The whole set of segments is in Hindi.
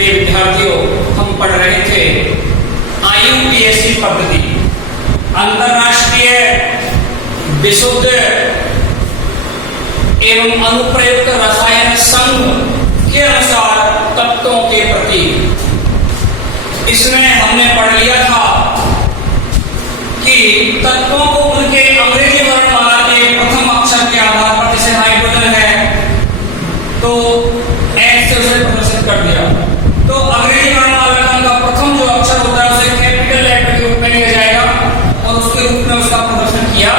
प्रिय विद्यार्थियों, हम पढ़ रहे थे IUPAC पद्धति, अंतरराष्ट्रीय विशुद्ध एवं अनुप्रयुक्त रसायन संघ के अनुसार तत्वों के प्रति। इसमें हमने पढ़ लिया था कि तत्वों को उनके अंग्रेजी वर्णमाला के प्रथम अक्षर के आधार पर, जैसे हाइड्रोजन है तो H से उसे प्रदर्शित कर दिया, तो अंग्रेजी वर्णमाला का उनका प्रथम जो अक्षर होता है उसे कैपिटल लेटर के रूप में लिया जाएगा और उसके रूप में उसका प्रदर्शन किया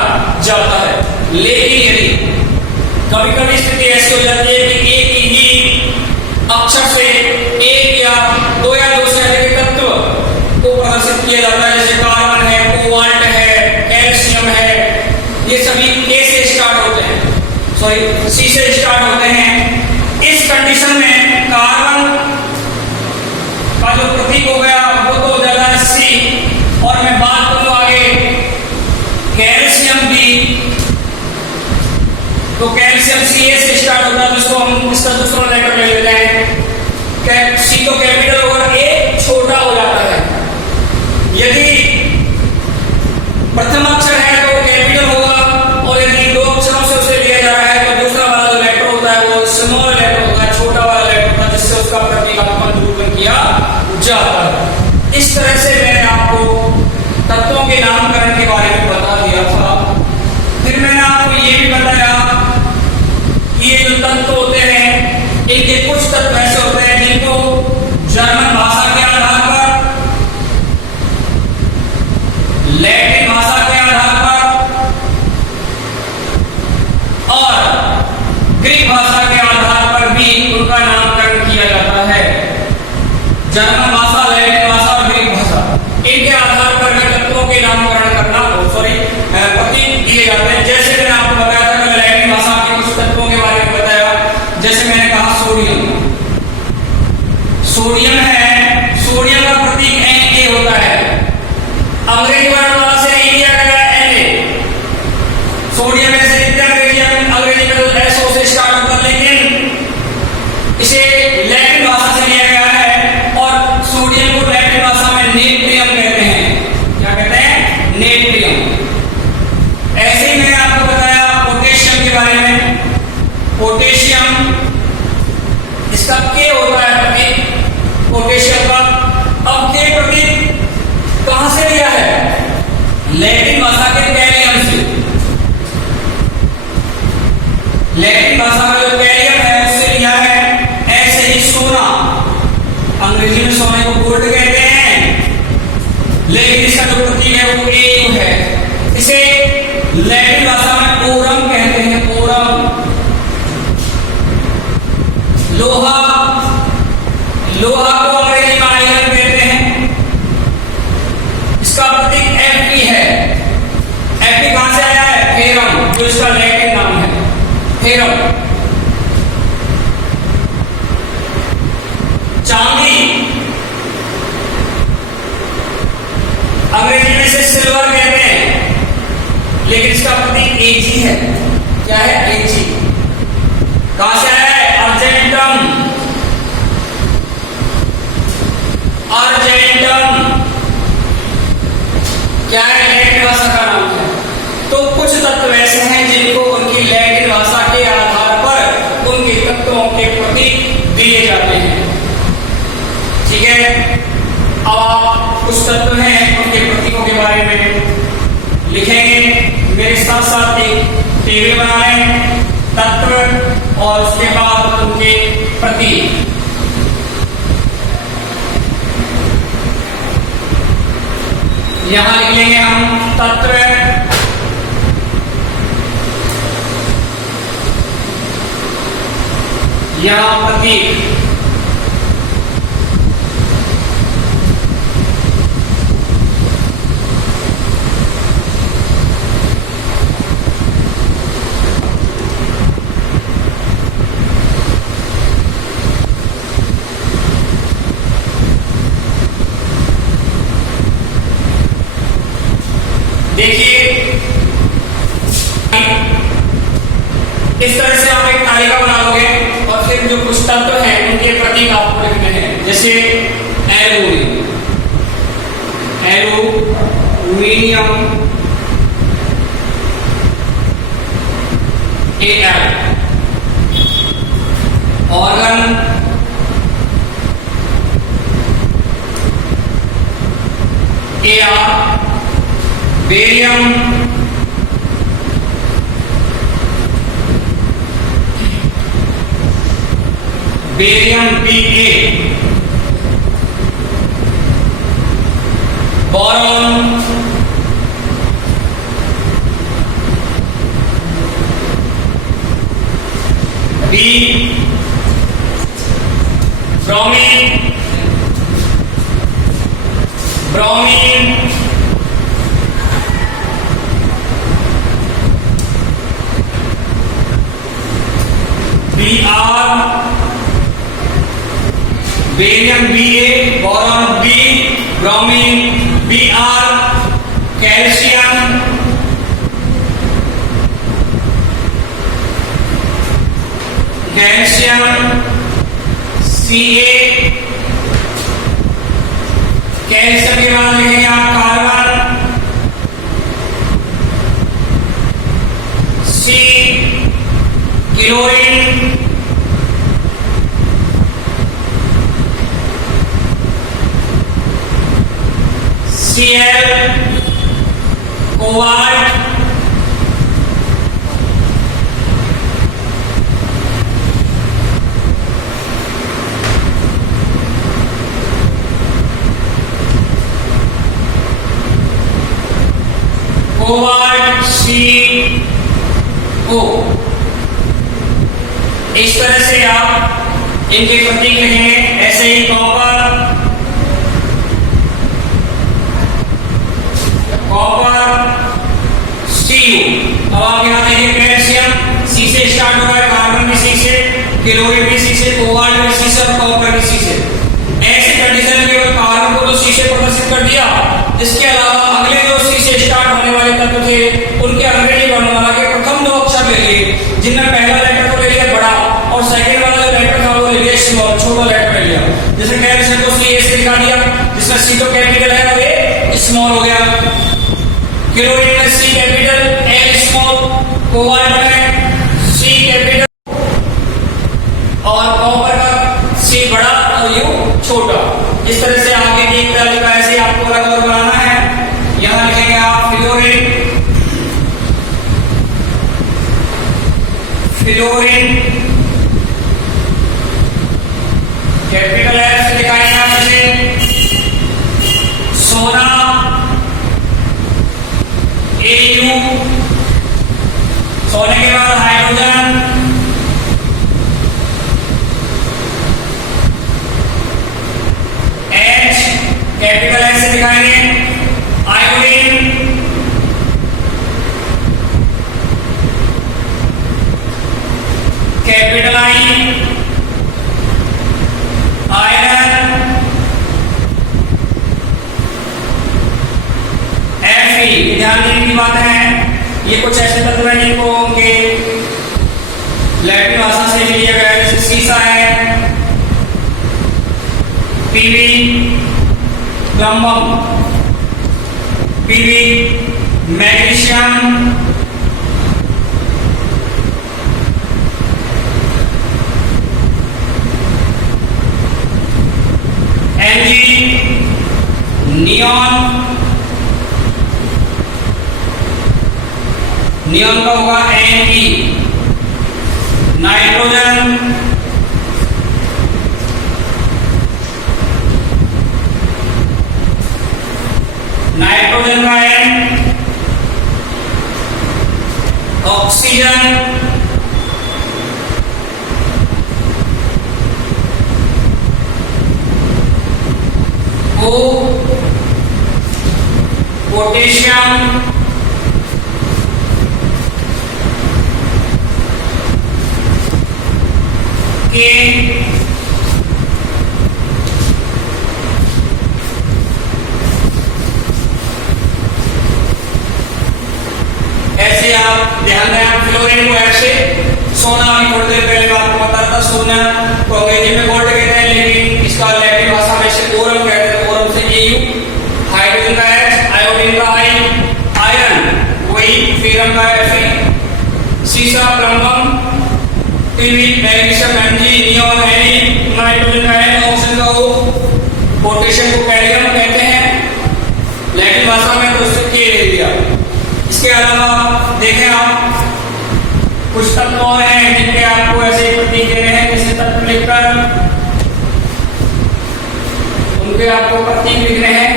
जाता है। लेकिन यदि कभी कभी स्थिति ऐसी हो जाती है कि एक ही अक्षर से एक या दो से अधिक तत्व को प्रदर्शित किया जाता है, जैसे कार्बन है, कोबाल्ट है, कैल्शियम है, ये सभी A से स्टार्ट होते हैं, C से स्टार्ट होते हैं। इस कंडीशन में कार्बन का जो प्रतीक हो गया वो तो हो जाता है C, और मैं बात करूं आगे कैल्शियम भी, तो कैल्शियम Ca से स्टार्ट होता है, जिसको हम इसका दूसरा लेटर ले लेते हैं। C तो कैपिटल होगा, A छोटा हो जाता है। यदि प्रथम अक्षर है तो कैपिटल होगा, और यदि दो अक्षरों से उसे लिया जा रहा है तो दूसरा वाला जो लेटर होता है वो स्मॉल लेटर होता है, छोटा वाला लेटर होता है, जिससे उसका प्रतीकात्मक निरूपण किया जाता है। इस तरह से मैंने आपको तत्वों के नामकरण के बारे में बता दिया था। फिर मैंने आपको ये भी बताया कि ये जो तत्व होते हैं, इनके कुछ तत्व ऐसे होते हैं जिनको जर्मन भाषा के आधार पर, लैटिन भाषा के आधार पर और ग्रीक भाषा के आधार पर भी उनका नामकरण किया जाता है। जर्मन भाषा, लैटिन भाषा और ग्रीक भाषा, इनके आधार पर तत्वों के नामकरण करना प्रतीक दिए जाते हैं। जैसे मैंने आपको बताया था कि लैटिन भाषा के कुछ तत्वों के बारे में बताया, जैसे मैंने कहा सोडियम है, सोडियम का प्रतीक Na होता है। अंग्रेजी वर्णमाला से नहीं लिया गया Na, सोडियम ऐसे लिखते हैं अंग्रेजी में तो SO से स्टार्ट होता है, लेकिन इसे लैटिन भाषा से लिया गया है और सोडियम को लैटिन भाषा में नेट्रियम कहते हैं। क्या कहते हैं? नेट्रियम। ऐसे ही मैंने आपको बताया पोटेशियम के बारे में। पोटेशियम, इसका K होता है प्रतीक पोटेशियम का। अब K प्रतीक कहां से लिया है? लैटिन भाषा के कैलियम से। लैटिन भाषा का जो कैलियम है उससे लिया है। ऐसे ही सोना, अंग्रेजी में सोने को गोल्ड कहते हैं, लेकिन इसका जो प्रतीक है वो A है। इसे लैटिन भाषा में ओरम कहते हैं, ओरम। लोहा, लोहा को अंग्रेजी में आयरन कहते हैं, इसका प्रतीक Fe है। Fe कहां से आया है? फेरम, जो इसका लैटिन नाम है, फेरम। चांदी, अंग्रेजी में इसे सिल्वर कहते हैं, लेकिन इसका प्रतीक Ag है। क्या है? Ag। कहां से आया है? अर्जेंटम, अर्जेंटम क्या है? लैटिन भाषा का नाम है। तो कुछ तत्व ऐसे हैं जिनको उनकी लैटिन भाषा के आधार पर उनके तत्वों के प्रतीक दिए जाते हैं। ठीक है, अब आप कुछ तत्व हैं उनके प्रतीकों के बारे में लिखेंगे। मेरे साथ साथ एक टेबल बना लें, तत्व और उसके बाद उनके प्रतीक। यहां लिख लेंगे हम तत्व, यहां प्रतीक। देखिए, इस तरह से आप एक तालिका बना लोगे और फिर जो कुछ तत्व हैं उनके प्रतीक आपको लिखने हैं। जैसे aluminium Al, organ Ar, barium Ba, boron B, bromine Br, barium Ba, boron B, bromine Br, calcium Ca, calcium के बाद लिखेंगे आप carbon C, chlorine Cl, cobalt CO। इस तरह से आप इनके प्रतीक लिखेंगे। ऐसे ही कॉपर Cu। अब आप यहाँ देखिए कैल्शियम C से स्टार्ट हो रहा है, कार्बन भी C से, क्लोरीन भी C से, कोबाल्ट भी C से और कॉपर भी C से। ऐसी कंडीशन में केवल कार्बन को तो C से प्रदर्शित कर दिया, इसके अलावा अगले जो C से स्टार्ट होने वाले तत्व थे उनके अंग्रेजी वर्णमाला के प्रथम दो अक्षर ले लिए, जिनमें पहला लेटर तो ले लिया बड़ा और सेकंड वाला जो लेटर था वो ले लिया स्मॉल, छोटा लेटर ले लिया। जैसे कैल्शियम को C से दिखा दिया, जिसमें C तो कैपिटल है और ये स्मॉल हो गया। क्लोरीन में C capital, L small, cobalt में C कैपिटल और कॉपर का C बड़ा और U छोटा। इस तरह से आगे की एक तालिका ऐसे आपको अलग अलग बनाना है। यहां लिखेंगे आप फ्लोरीन कैपिटल F से दिखाएंगे आप इसे। सोना Au, सोने के बाद हाइड्रोजन H, कैपिटल H से दिखाएंगे। Iodine capital I, iron Fe। ध्यान देने की बात है, ये कुछ ऐसे तत्व हैं जिनको उनके लैटिन भाषा से लिया गया है। जैसे सीसा है Pb, plumbum Pb, magnesium Mg, neon का होगा Ne, नाइट्रोजन का N, ऑक्सीजन O, पोटेशियम के, ऐसे आप ध्यान दें। आप फ्लोरीन को ऐसे, सोना अभी थोड़ी देर पहले आपको बता था, सोना को अंग्रेजी में गोल्ड कहते हैं, लेकिन इसका लैटिन सोडियम का Fe, सीसा plumbum, TV magnesium Mg, neon Na, nitrogen का N, ऑक्सीजन का O, पोटेशियम को कैलियम कहते हैं लैटिन भाषा में, तो उससे K ले लिया। इसके अलावा देखें आप कुछ तत्व और हैं जिनके आपको ऐसे प्रतीक देने हैं, जैसे तत्व लिखकर उनके आपको प्रतीक लिखने हैं।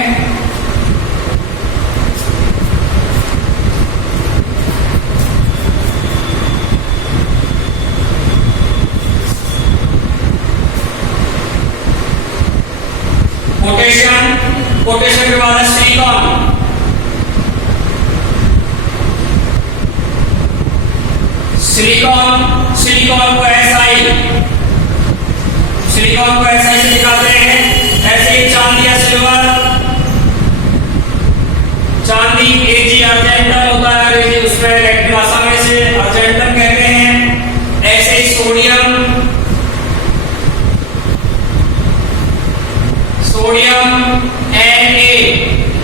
पोटेशियम, पोटेशियम के बाद सिलिकॉन, सिलिकॉन, सिलिकॉन को SI, सिलिकॉन को SI से दिखाते हैं। ऐसे ही चांदी या सिल्वर, चांदी Ag अर्जेंटम होता है, अंग्रेजी उसमें लैटिन भाषा में से अर्जेंटम कहते हैं। ऐसे ही सोडियम, सोडियम Na,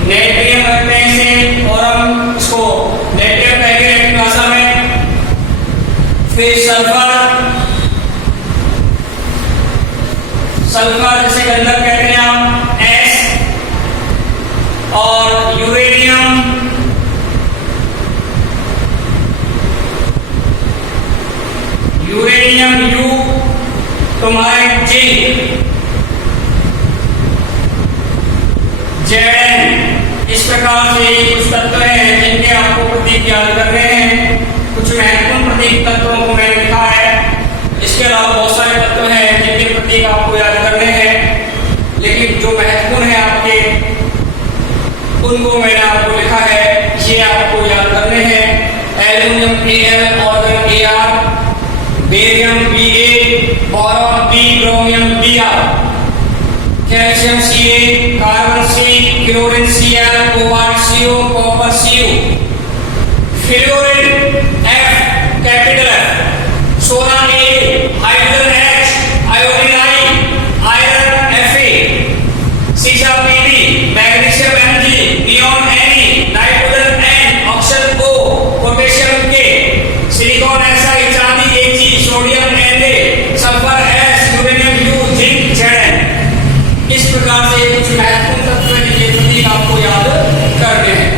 नेट्रियम कहते हैं इसे, और हम इसको नेट्रियम कहेंगे लैटिन भाषा में। फिर सल्फर, सल्फर जैसे गंधक कहते हैं आप S, और यूरेनियम, यूरेनियम U, तुम्हारे जिंक Zn। इस प्रकार से कुछ तत्व हैं जिनके आपको प्रतीक याद करने हैं। कुछ महत्वपूर्ण प्रतीक तत्वों को मैंने लिखा है, इसके अलावा बहुत सारे तत्व हैं जिनके प्रतीक आपको याद करने हैं, लेकिन जो महत्वपूर्ण है आपके उनको मैंने आपको लिखा है, ये आपको याद करने हैं। Aluminium Al, organ Ar, barium Ba, boron B, ब्रोमियम Br, calcium Ca, carbon C, chlorine Cl, cobalt CO, copper Cu, fluorine F, capital F, सोना A, hydrogen H, iodine I, iron Fa, सीसा Pb, magnesium Mg, neon Ne, nitrogen N, oxygen O, potassium K, silicon Si, चांदी Ag, sodium Na, sulphur S, uranium U, zinc Zn। इस प्रकार से कुछ महत्वपूर्ण तत्व हैं जिनके प्रतीक आपको याद करने हैं।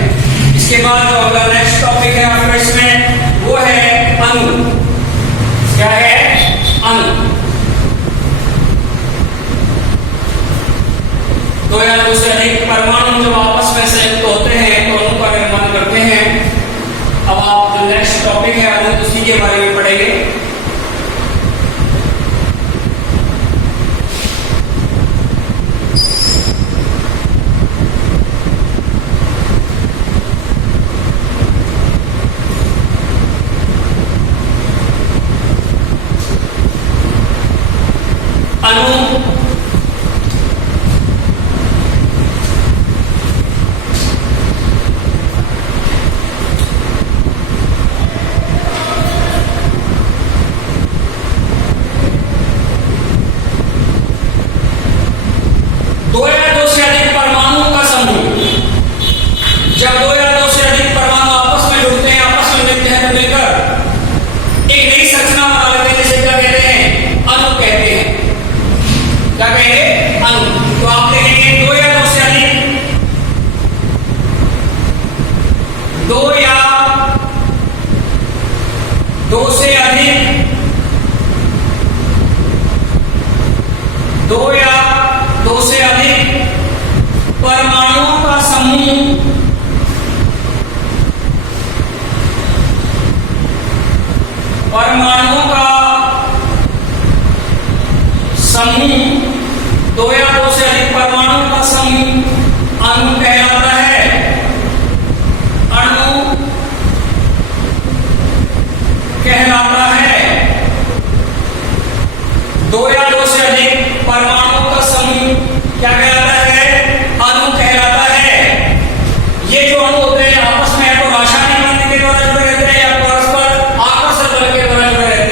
इसके बाद जो अगला नेक्स्ट टॉपिक है आपका इसमें, वो है अणु। क्या है? अणु। दो या दो से अधिक परमाणु जब आपस में संयुक्त होते हैं तो अणु का निर्माण करते हैं। अब आप जो नेक्स्ट टॉपिक है अणु, उसी के बारे में पढ़ेंगे। दो या दो से अधिक परमाणुओं का समूह, जब दो या दो से अधिक परमाणु आपस में जुड़ते हैं, आपस में मिलते हैं तो मिलकर एक नई संरचना बना लेते हैं, जिसे क्या कहते हैं? अणु कहते हैं। क्या कहेंगे? अणु। तो आप देखेंगे दो या दो से अधिक, दो या दो से अधिक, दो या दो से अधिक परमाणुओं का समूह, परमाणुओं का समूह, दो या दो से अधिक परमाणुओं का समूह अणु कहलाता है। अणु कहलाता है। दो या दो से अधिक परमाणुओं का समूह क्या कहलाता है? अणु कहलाता है। ये जो अणु होते हैं आपस में या तो रासायनिक बंधन के द्वारा जुड़े रहते हैं या परस्पर आकर्षण बल के द्वारा जुड़े रहते हैं।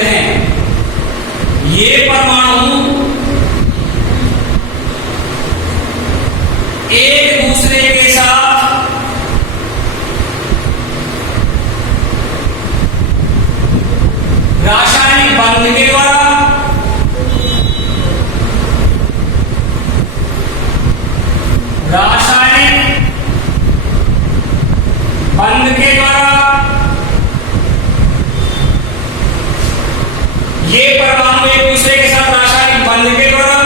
ये परमाणु एक दूसरे के साथ रासायनिक बंध के द्वारा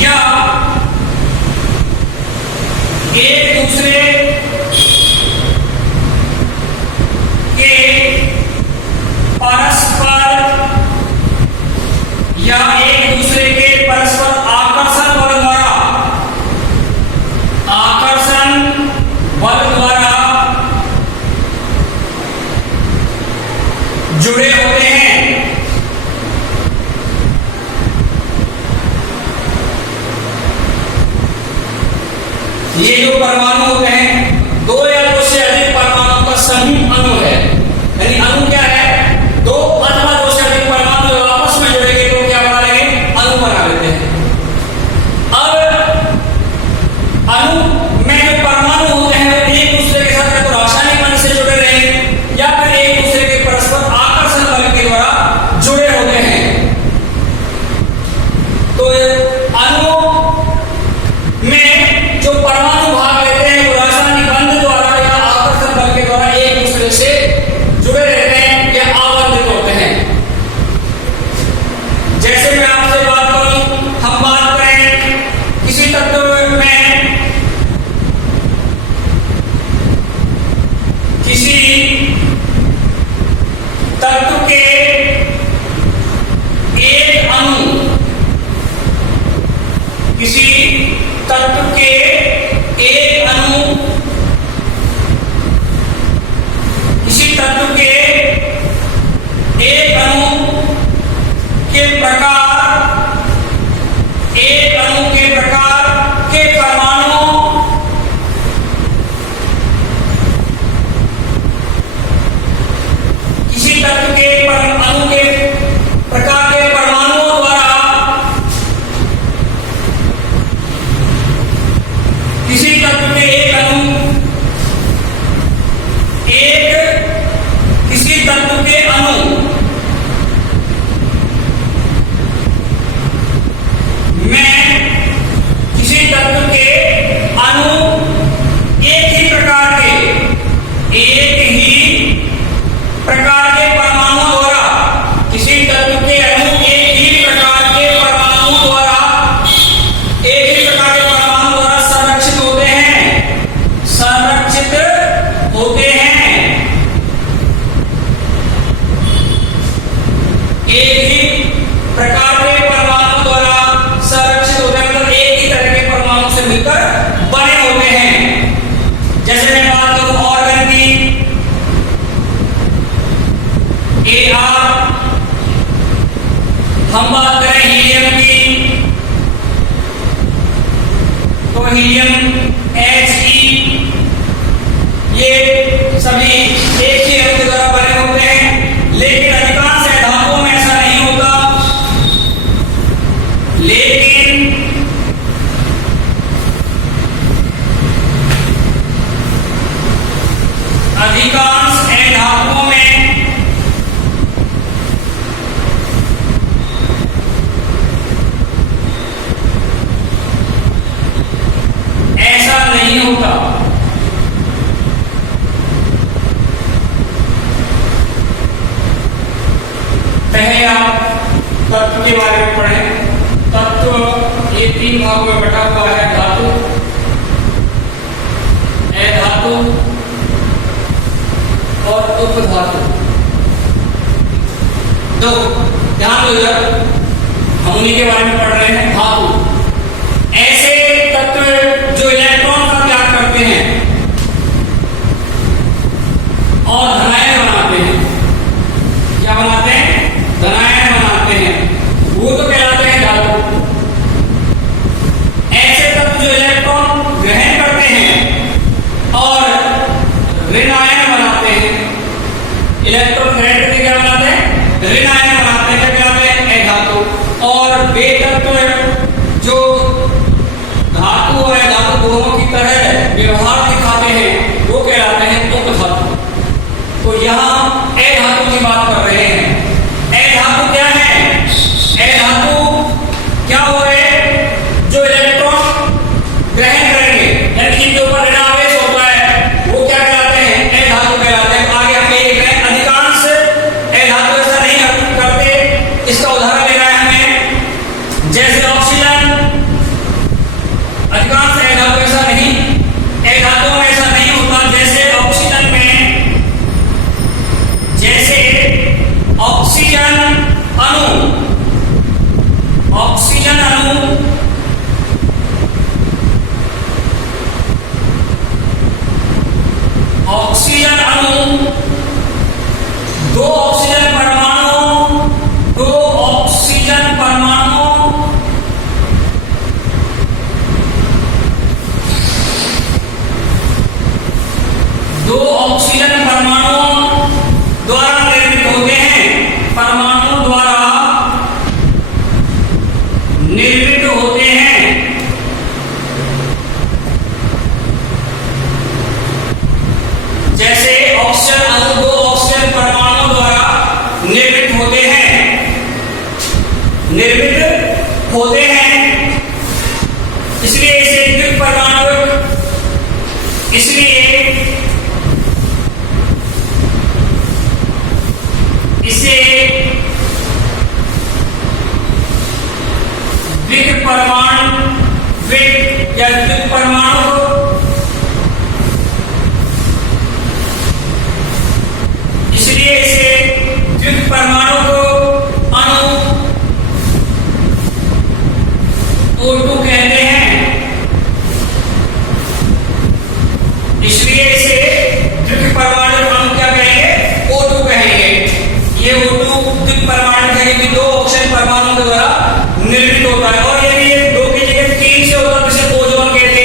या एक दूसरे के परस्पर या एक दूसरे के परस्पर आकर्षण बल द्वारा जुड़े होते हैं। ये जो परमाणु होते हैं, दो या दो से अधिक परमाणु का समूह अणु है। यानी अणु क्या है? दो अथवा दो से अधिक परमाणु जो आपस में जुड़ेंगे तो क्या बना लेंगे? अणु बना लेते हैं। अब अणु में जो परमाणु होते हैं वो एक दूसरे के साथ तो रासायनिक बंध से जुड़े रहेंगे या फिर एक दूसरे के परस्पर आकर्षण बल के द्वारा जुड़े होते हैं। तो अणु में जो परमाणु भाग लेते हैं वो रासायनिक बंध द्वारा या आकर्षण बल के द्वारा एक दूसरे से जुड़े रहते हैं या आबंधित होते हैं। जैसे मैं आपसे बात करूं, हम बात करें किसी तत्व में किसी तत्व के एक अणु, किसी तत्व के एक अणु, किसी तत्व के एक अणु के प्रकार, एक अणु के प्रकार के परमाणु किसी तत्व के अणु के प्रकार के परमाणुओं द्वारा किसी तत्व के एक अणु किसी तत्व के अणु में किसी तत्व के अणु एक ही प्रकार के परमाणुओं द्वारा, किसी तत्व के अणु एक ही प्रकार के परमाणुओं द्वारा संरक्षित होते हैं। एक ही प्रकार के परमाणु द्वारा संरक्षित होते हैं, मतलब एक ही तरह के परमाणु से मिलकर बने होते हैं। जैसे मैं बात करूं ऑर्गन की, Ar, हम बात करें हीलियम की तो हीलियम He, ये सभी एक ही अणु द्वारा बने होते हैं। लेकिन अधिकांश धातुओं में ऐसा नहीं होता। लेकिन अधिकांश धातुओं में ऐसा नहीं होता। पहले आप तत्व के बारे में पढ़ें। तत्व ये तीन भागों में बटा हुआ है: धातु, अधातु और उपधातु। दो ध्यान दो इधर, हम उन्हीं के बारे में पढ़ रहे हैं। धातु ऐसे तत्व जो इलेक्ट्रॉन का त्याग करते हैं और धनायन बनाते हैं। क्या बनाते हैं? धनायन बनाते हैं, वो तो कहलाते हैं धातु। ऐसे तत्व जो इलेक्ट्रॉन ग्रहण करते हैं और ऋणायन बनाते हैं। इलेक्ट्रॉन ग्रहण करके क्या बनाते हैं? ऋणायन बनाते हैं। क्या कहलाते हैं? अधातु। और वे तत्व जो धातु और अधातु दोनों की तरह व्यवहार दिखाते हैं वो कहलाते हैं उपधातु। तो यहाँ अधातु की बात कर रहे हैं। अधातु क्या है? अधातु क्या हो रहे हैं? जो इलेक्ट्रॉन ग्रहण करेंगे, यानी जिनके ऊपर ऋणावेश होता है, वो क्या कहलाते हैं? अधातु कहलाते हैं। आगे हम देख रहे हैं अधिकांश अधातु ऐसा नहीं करते। इसका अणु, ऑक्सीजन अणु दो ऑक्सीजन परमाणु, दो ऑक्सीजन परमाणु दो ऑक्सीजन परमाणुओं द्वारा निर्मित होते हैं, परमाणु द्वारा निर्मित होते हैं। जैसे ऑक्सीजन अणु दो ऑक्सीजन परमाणु द्वारा निर्मित होते हैं, इसलिए इसे द्विपरमाणुक, इसलिए इसे द्विपरमाणुक या द्विपरमाणु, इसलिए इसे द्विपरमाणु अणु O2 कहते हैं, इसलिए इसे द्विपरमाणु अणु क्या कहेंगे? O2 कहेंगे। ये O2 द्विपरमाणु है कि दो ऑक्सीजन परमाणु के द्वारा निर्मित होता है। और यदि ये दो की जगह तीन से होता तो इसे ओजोन कहते।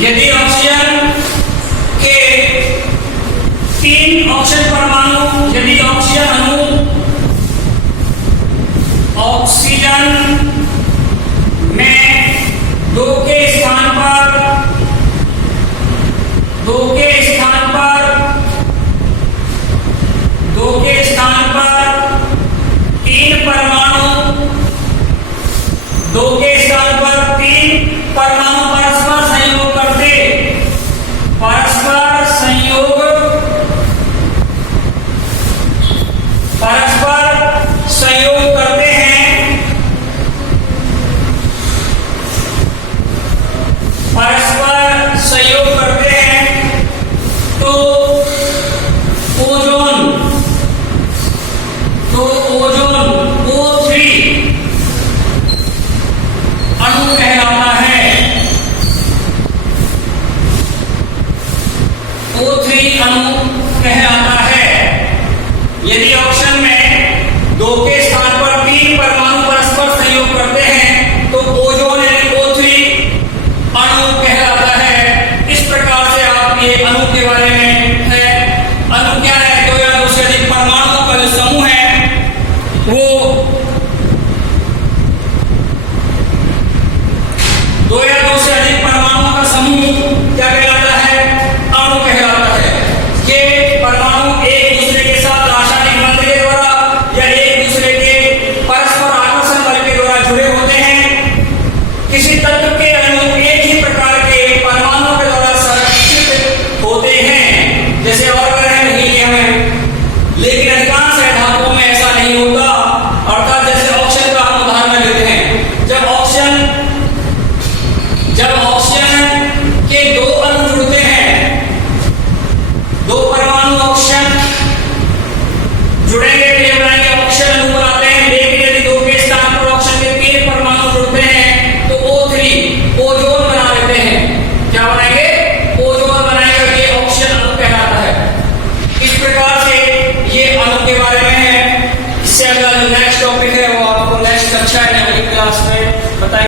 यदि ऑक्सीजन के तीन ऑक्सीजन परमाणु, यदि ऑक्सीजन अणु ऑक्सीजन में दो के स्थान पर